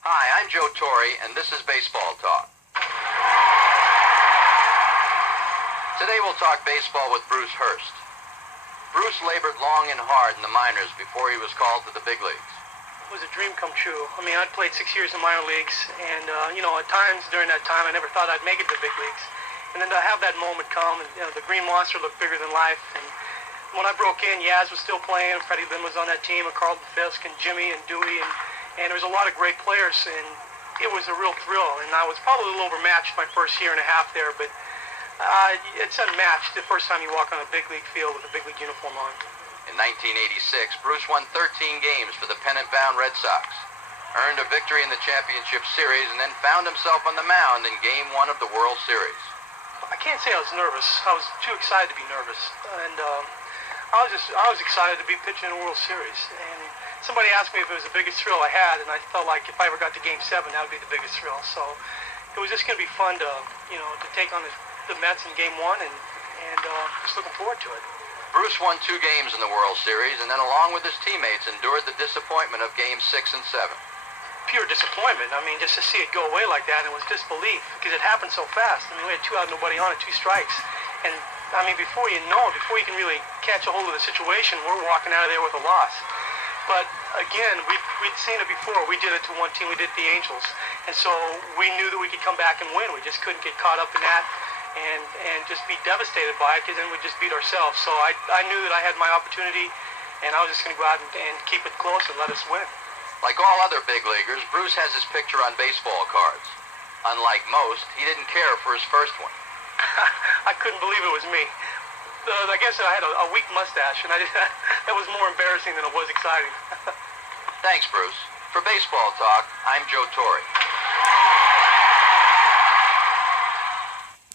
Hi, I'm Joe Torre, and this is Baseball Talk. Today we'll talk baseball with Bruce Hurst. Bruce labored long and hard in the minors before he was called to the big leagues. It was a dream come true. I mean, I'd played 6 years in minor leagues, and, at times during that time, I never thought I'd make it to the big leagues. And then to have that moment come, and, the green monster looked bigger than life. And when I broke in, Yaz was still playing, Freddie Lynn was on that team, and Carlton Fisk, and Jimmy, and Dewey, and there was a lot of great players, and it was a real thrill. And I was probably a little overmatched my first year and a half there, but it's unmatched the first time you walk on a big league field with a big league uniform on. In 1986, Bruce won 13 games for the pennant-bound Red Sox, earned a victory in the championship series, and then found himself on the mound in Game 1 of the World Series. I can't say I was nervous. I was too excited to be nervous, and I was excited to be pitching in a World Series. And somebody asked me if it was the biggest thrill I had, and I felt like if I ever got to Game 7, that would be the biggest thrill. So it was just going to be fun to take on the Mets in Game 1, and just looking forward to it. Bruce won 2 games in the World Series, and then along with his teammates endured the disappointment of Games 6 and 7. Pure disappointment. I mean, just to see it go away like that, it was disbelief, because it happened so fast. I mean, we had 2 out, nobody on it, 2 strikes. And, I mean, before you can really catch a hold of the situation, we're walking out of there with a loss. But, again, we'd seen it before. We did it to one team. We did it to the Angels. And so we knew that we could come back and win. We just couldn't get caught up in that and just be devastated by it, because then we'd just beat ourselves. So I knew that I had my opportunity, and I was just going to go out and keep it close and let us win. Like all other big leaguers, Bruce has his picture on baseball cards. Unlike most, he didn't care for his first one. I couldn't believe it was me. I guess I had a weak mustache, and that was more embarrassing than it was exciting. Thanks, Bruce. For Baseball Talk, I'm Joe Torre.